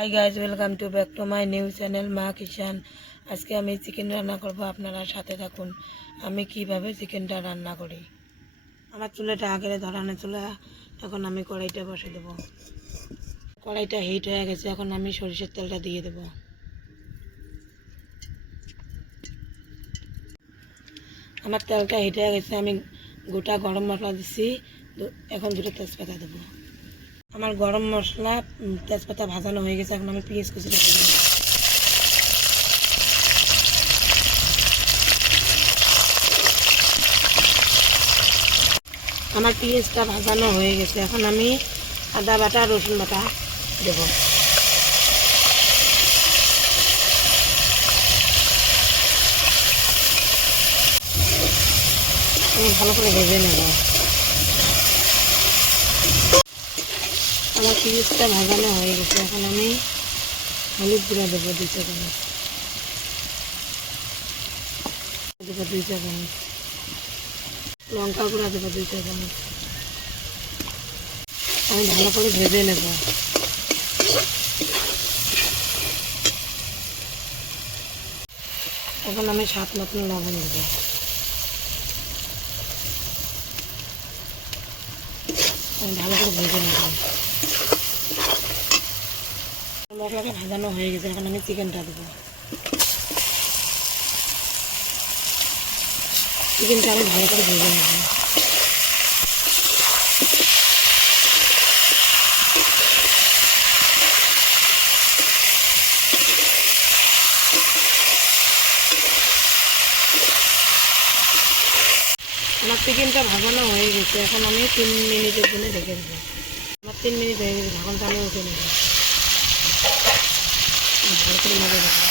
Hi guys, welcome to back to my new channel মা kitchen. আজকে আমি chicken রান্না করব, আপনারা সাথে থাকুন আমি কিভাবে চিকেনটা রান্না করি। আমার চুলাটা আগের ধরানো চুলা। এখন আমি কড়াইটা বসে দেব। কড়াইটা হিট হয়ে গেছে, এখন আমি সরিষার তেলটা দিয়ে দেব। আমার তেলটা হিট হয়ে গেছে, আমি গোটা গরম মশলা দিচ্ছি। এখন দুটো তেজপাতা দেবো। আমার গরম মশলা তেজপাতা ভাজানো হয়ে গেছে, এখন আমি পেঁয়াজ কুচিটা দিয়ে দেবো। আমার পেঁয়াজটা ভাজানো হয়ে গেছে, এখন আমি আদা বাটা রসুন বাটা দেব। আমি ভালো করে ভেজে নেব। আমার পেঁয়াজটা ভাজানো হয়ে গেছে, এখন আমি হলুদ গুঁড়া দেবো 2 চা চামচ, দেবো 2 চা চামচ, লঙ্কা গুঁড়া দেবো 2 চা চামচ। আমি ভালো করে ভেজে নেব। এখন আমি স্বাদ মতন লবণ দেবো। আমি ভালো করে ভেজে নেব। মশলাটা ভাজানো হয়ে গেছে, এখন আমি চিকেনটা দেবো। চিকেনটা আমি ভালো করে ভেজে নেব। আমার চিকেনটা ভাজানো হয়ে গেছে, এখন আমি 3 মিনিটের জন্য রেখে দেবো। আমার 3 মিনিট হয়ে গেছে, ঢাকনটা আমি উঠে নেব। ভালো করে নেড়ে দেবো।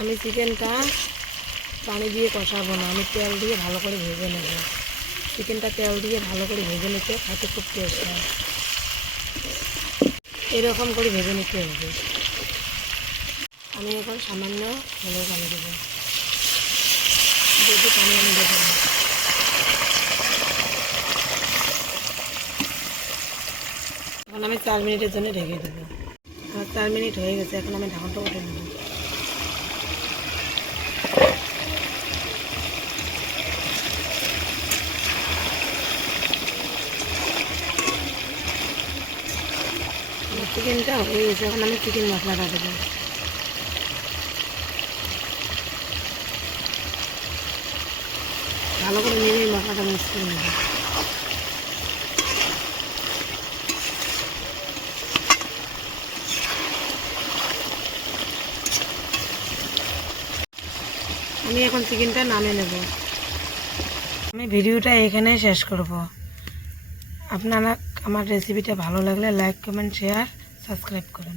আমি চিকেনটা পানি দিয়ে কষাবো না, আমি তেল দিয়ে ভালো করে ভেজে নেব। চিকেনটা তেল দিয়ে ভালো করে ভেজে নিতে খাতে খুব টেস্ট হয়। এরকম করে ভেজে নিতে হবে। আমি এখন সামান্য হলুদ পানি দেবো। বেশি পানি আমি দেবো না। এখন আমি 4 মিনিটের জন্য ঢেকে দেবো। আমার 4 মিনিট হয়ে গেছে, এখন আমি ঢাকনটা উঠে নেব। আমার চিকেনটা হয়ে গেছে, এখন আমি চিকেন মশলাটা দেবো। ভালো করে নিয়ে মশলাটা মিক্স করে নেব। আমি এখন চিকেনটা নামিয়ে নেব। আমি ভিডিওটা এখানে শেষ করব। আপনারা আমার রেসিপিটা ভালো লাগলে লাইক, কমেন্ট, শেয়ার, সাবস্ক্রাইব করুন।